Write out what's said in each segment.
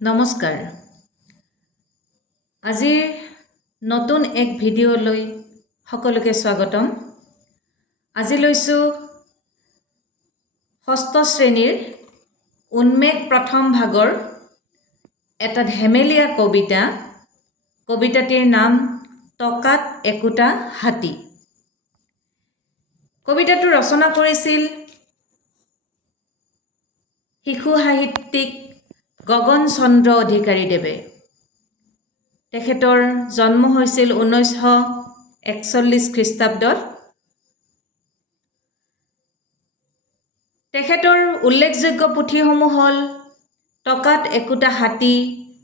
নমস্কাৰ। আজিৰ নতুন এক ভিডিঅ'লৈ সকলোকে স্বাগতম। আজি লৈছোঁ ষষ্ঠ শ্ৰেণীৰ উন্মেষ প্ৰথম ভাগৰ এটা ধেমেলীয়া কবিতা। কবিতাটিৰ নাম টকাত একোটা হাতী। কবিতাটো ৰচনা কৰিছিল শিশু সাহিত্যিক গগন চন্দ্ৰ অধিকাৰীদেৱে। তেখেতৰ জন্ম হৈছিল 1941 খ্ৰীষ্টাব্দত। তেখেতৰ উল্লেখযোগ্য পুথিসমূহ হ'ল টকাত একোটা হাতী,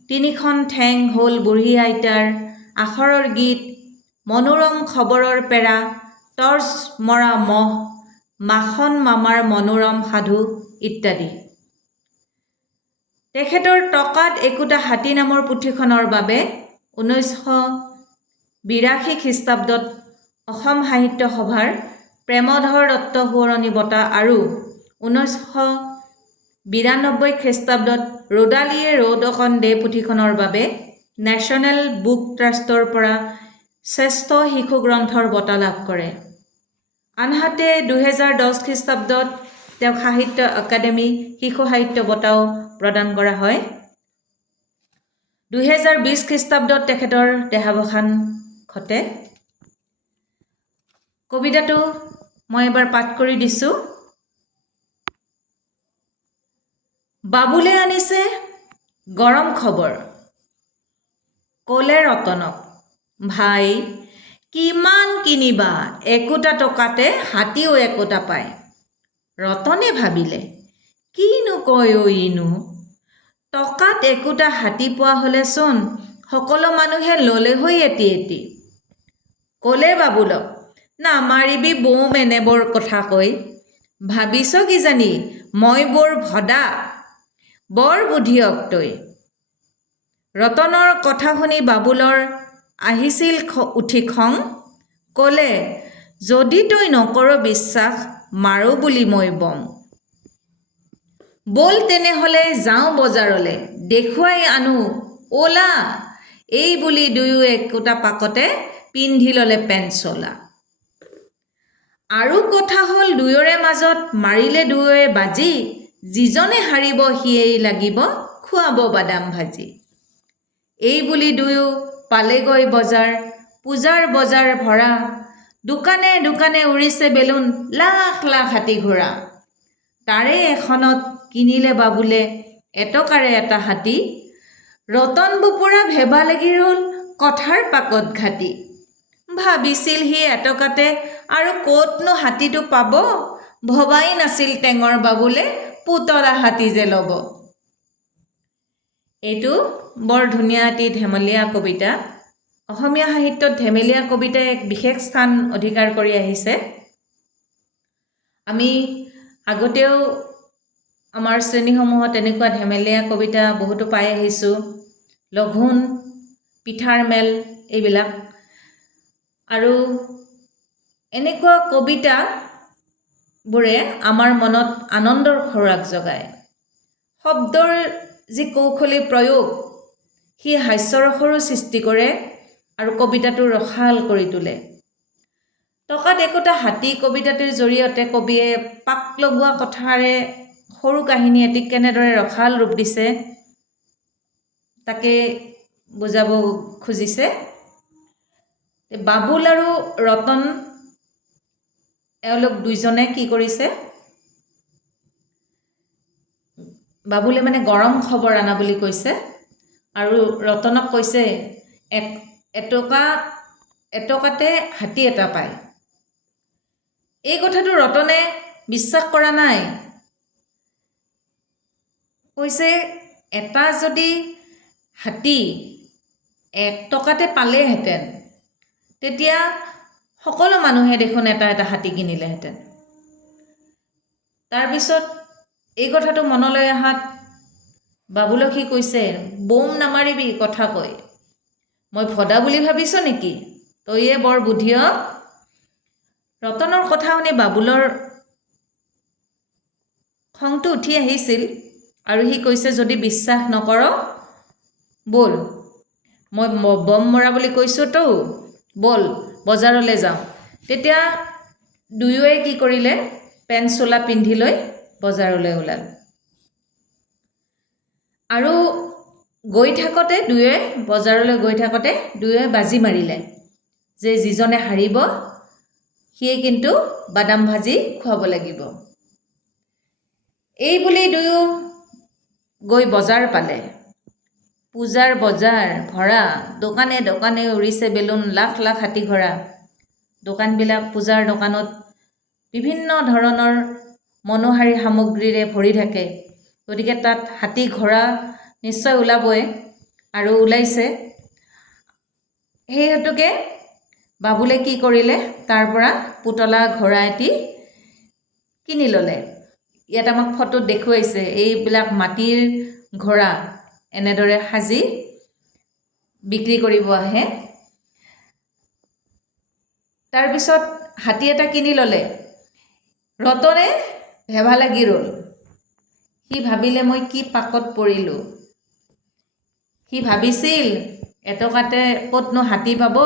তিনিখন ঠেং হ'ল বুঢ়ী আইতাৰ, আখৰৰ গীত, মনোৰম খবৰৰ পেৰা, টৰ্চ মৰা মহ, মাখন মামাৰ মনোৰম সাধু ইত্যাদি। তেখেতৰ টকাত একোটা হাতী নামৰ পুথিখনৰ বাবে 1982 খ্ৰীষ্টাব্দত অসম সাহিত্য সভাৰ প্ৰেমধৰ দত্ত সোঁৱৰণী বঁটা আৰু 1992 খ্ৰীষ্টাব্দত ৰ'দালিয়ে ৰ'দ অকণ দে পুথিখনৰ বাবে নেশ্যনেল বুক ট্ৰাষ্টৰ পৰা শ্ৰেষ্ঠ শিশু গ্ৰন্থৰ বঁটা লাভ কৰে। আনহাতে 2010 খ্ৰীষ্টাব্দত তেওঁক সাহিত্য একাডেমী শিশু সাহিত্য বঁটাও প্ৰদান কৰা হয়। 2020 খ্ৰীষ্টাব্দত তেখেতৰ দেহাৱসান ঘটে। কবিতাটো মই এবাৰ পাঠ কৰি দিছোঁ। বাবুলে আনিছে গৰম খবৰ, ক'লে ৰতনক, ভাই কিমান কিনিবা, একোটা টকাতে হাতীও একোটা পায়। ৰতনে ভাবিলে, কিনো কয় ইনো, টকাত একোটা হাতী পোৱা হ'লেচোন সকলো মানুহে ল'লে হৈ এটি এটি। ক'লে বাবুলক, নামাৰিবি বৌম এনেবোৰ কথা কৈ, ভাবিছ কিজানি মই বৰ ভদা, বৰ বুধিয়ক তই। ৰতনৰ কথা শুনি বাবুলৰ আহিছিল উঠি খং, ক'লে যদি তই নকৰ বিশ্বাস, মাৰো বুলি মই বম। ব'ল তেনেহ'লে যাওঁ বজাৰলে, দেখুৱাই আনো অ'লা, এই বুলি দুয়ো একোটা পাকতে পিন্ধি ল'লে পেণ্ট চোলা। আৰু কথা হ'ল দুয়োৰে মাজত মাৰিলে দুয়োৰে বাজি, যিজনে হাৰিব সিয়েই লাগিব খুৱাব বাদাম ভাজি। এই বুলি দুয়ো পালেগৈ বজাৰ, পূজাৰ বজাৰ ভৰা, দোকানে দোকানে উৰিছে বেলুন, লাখ লাখ হাতী ঘোঁৰা। তাৰে এখনত কিনিলে বাবুলে এটকাৰে এটা হাতী, ৰতন বুপুৰা ভেবা লাগি ৰ'ল কথাৰ পাকত ঘাটি। ভাবিছিল সি এটকাতে আৰু ক'তনো হাতীটো পাব, ভবাই নাছিল টেঙৰ বাবুলে পুতলা হাতী যে ল'ব। এইটো বৰ ধুনীয়া এটি ধেমেলীয়া কবিতা। অসমীয়া সাহিত্যত ধেমেলীয়া কবিতাই এক বিশেষ স্থান অধিকাৰ কৰি আহিছে। আমি আগতেও আমাৰ শ্ৰেণীসমূহত এনেকুৱা ধেমেলীয়া কবিতা বহুতো পাই আহিছোঁ। লঘোণ, পিঠাৰ মেল এইবিলাক। আৰু এনেকুৱা কবিতাবোৰে আমাৰ মনত আনন্দৰ খোৰাক জগায়। শব্দৰ যি কৌশলী প্ৰয়োগ, সি হাস্যৰসৰো সৃষ্টি কৰে আৰু কবিতাটো ৰসাল কৰি তোলে। টকাত একোটা হাতী কবিতাটিৰ জৰিয়তে কবিয়ে পাক লগোৱা কথাৰে সৰু কাহিনী এটিক কেনেদৰে ৰসাল ৰূপ দিছে তাকে বুজাব খুজিছে। বাবুল আৰু ৰতন এওঁলোক দুইজনে কি কৰিছে, বাবুলে মানে গৰম খবৰ আনা বুলি কৈছে আৰু ৰতনক কৈছে এটকাতে হাতী এটা পায়। এই কথাটো ৰতনে বিশ্বাস কৰা নাই। কৈছে এটা যদি হাতী 1 টকাতে পালেহেঁতেন, তেতিয়া সকলো মানুহে দেখোন এটা এটা হাতী কিনিলেহেঁতেন। তাৰপিছত এই কথাটো মনলৈ অহাত বাবুলক সি কৈছে, বৌম নামাৰিবি কথা কৈ, মই ভদা বুলি ভাবিছ নেকি, তইয়ে বৰ বুধিয়ক। ৰতনৰ কথা শুনি বাবুলৰ খংটো উঠি আহিছিল আৰু সি কৈছে, যদি বিশ্বাস নকৰ ব'ল, মই বম মৰা বুলি কৈছোঁতো, ব'ল বজাৰলৈ যাওঁ। তেতিয়া দুয়োৱে কি কৰিলে, পেণ্ট চোলা পিন্ধি লৈ বজাৰলৈ ওলাল। আৰু গৈ থাকোঁতে বজাৰলৈ গৈ থাকোঁতে দুয়োৱে বাজি মাৰিলে যে যিজনে হাৰিব সিয়ে কিন্তু বাদাম ভাজি খুৱাব লাগিব। এই বুলি দুয়ো গৈ বজাৰ পালে। পূজাৰ বজাৰ ভৰা, দোকানে দোকানে উৰিছে বেলুন, লাখ লাখ হাতী ঘোঁৰা। দোকানবিলাক, পূজাৰ দোকানত বিভিন্ন ধৰণৰ মনোহাৰী সামগ্ৰীৰে ভৰি থাকে। গতিকে তাত হাতী ঘোঁৰা নিশ্চয় ওলাবই, আৰু ওলাইছে। সেই হেতুকে বাবুলে কি কৰিলে, তাৰ পৰা পুতলা ঘোঁৰা এটি কিনি ল'লে। ইয়াত আমাক ফটোত দেখুৱাইছে এইবিলাক মাটিৰ ঘোঁৰা এনেদৰে সাজি বিক্ৰী কৰিব আহে। তাৰপিছত হাতী এটা কিনি ল'লে। ৰতনে ভেভা লাগি ৰ'ল। সি ভাবিলে মই কি পাকত পৰিলোঁ। সি ভাবিছিল এটকাতে ক'তনো হাতী পাব,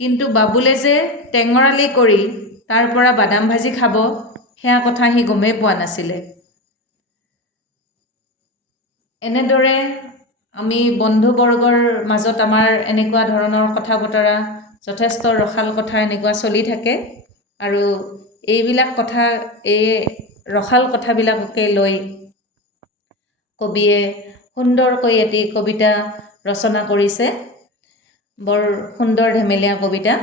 কিন্তু বাবুলে যে টেঙৰালি কৰি তাৰ পৰা বাদাম ভাজি খাব, সেয়া কথা সি গমেই পোৱা নাছিলে। এনেদৰে আমি বন্ধুবৰ্গৰ মাজত আমাৰ এনেকুৱা ধৰণৰ কথা বতৰা, যথেষ্ট ৰসাল কথা এনেকুৱা চলি থাকে। আৰু এইবিলাক কথা, এই ৰসাল কথাবিলাককে লৈ কবিয়ে সুন্দৰকৈ এটি কবিতা ৰচনা কৰিছে। বৰ সুন্দৰ ধেমেলীয়া কবিতা।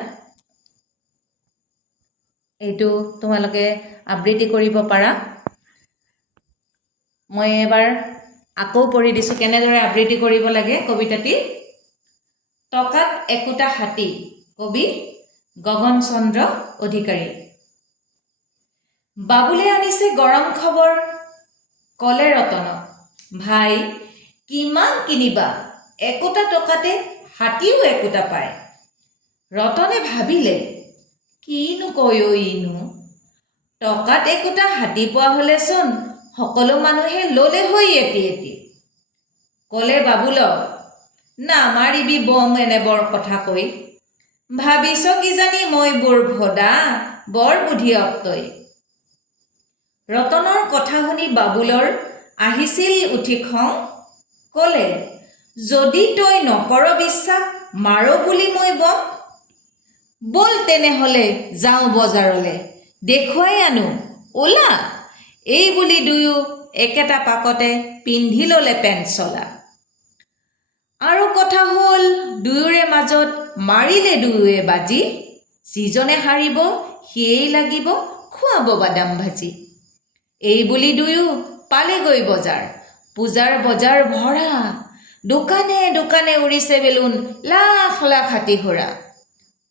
এইটো তোমালোকে আবৃত্তি কৰিব পাৰা। মই এবাৰ আকৌ পঢ়ি দিছোঁ কেনেদৰে আবৃত্তি কৰিব লাগে কবিতাটি। টকাত একোটা হাতী, কবি গগন চন্দ্ৰ অধিকাৰী। বাবুলে আনিছে গৰম খবৰ, ক'লে ৰতনক, ভাই কিমান কিনিবা, একোটা টকাতে হাতীও একোটা পায়। ৰতনে ভাবিলে কিনো কয় ইনো, টকাত একোটা হাতী পোৱা হ'লেচোন সকলো মানুহে ল'লে হৈ এটি এটি। ক'লে বাবুলক, নামাৰিবি বম এনে বৰ কথা কৈ, ভাবিছ কিজানি মই বৰ ভদা, বৰ বুধিয়ক তই। ৰতনৰ কথা শুনি বাবুলৰ আহিছিল উঠি খং। ক'লে, যদি তই নকৰ বিশ্বাস, মাৰ বুলি মই বম। ব'ল তেনেহ'লে যাওঁ বজাৰলৈ, দেখুৱাই আনো ওলা। এই বুলি দুয়ো একেটা পাকতে পিন্ধি ল'লে পেণ্ট চলা। আৰু কথা হ'ল দুয়োৰে মাজত মাৰিলে দুয়োৱে বাজি, যিজনে হাৰিব সিয়েই লাগিব খুৱাব বাদাম ভাজি। এই বুলি দুয়ো পালেগৈ বজাৰ, পূজাৰ বজাৰ ভৰা, দোকানে দোকানে উৰিছে বেলুন, লাখ লাখ হাতী ঘোঁৰা।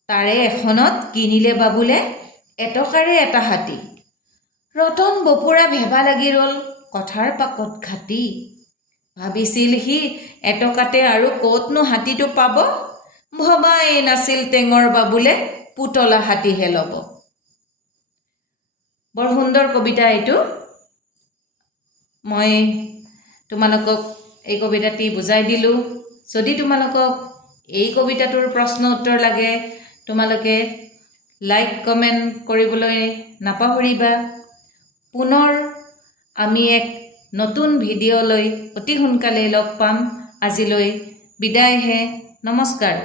তাৰে এখনত কিনিলে বাবুলে এটকাৰে এটা হাতী। ৰতন বপুৰা ভেভা লাগি ৰ'ল কথাৰ পাকত ঘাটি। ভাবিছিল সি এটকাতে আৰু ক'তনো হাতীটো পাব, ভবাই নাছিল টেঙৰ বাবুলে পুতলা হাতীহে ল'ব। বৰ সুন্দৰ কবিতা এইটো। মই তোমালোকক এই কবিতাটি বুজাই দিলোঁ। যদি তোমালোকক এই কবিতাটোৰ প্ৰশ্ন উত্তৰ লাগে, তোমালোকে লাইক কমেণ্ট কৰিবলৈ নাপাহৰিবা। পুনৰ আমি এক নতুন ভিডিঅ' লৈ অতি সোনকালে লগ পাম। আজিলৈ বিদায়হে, নমস্কাৰ।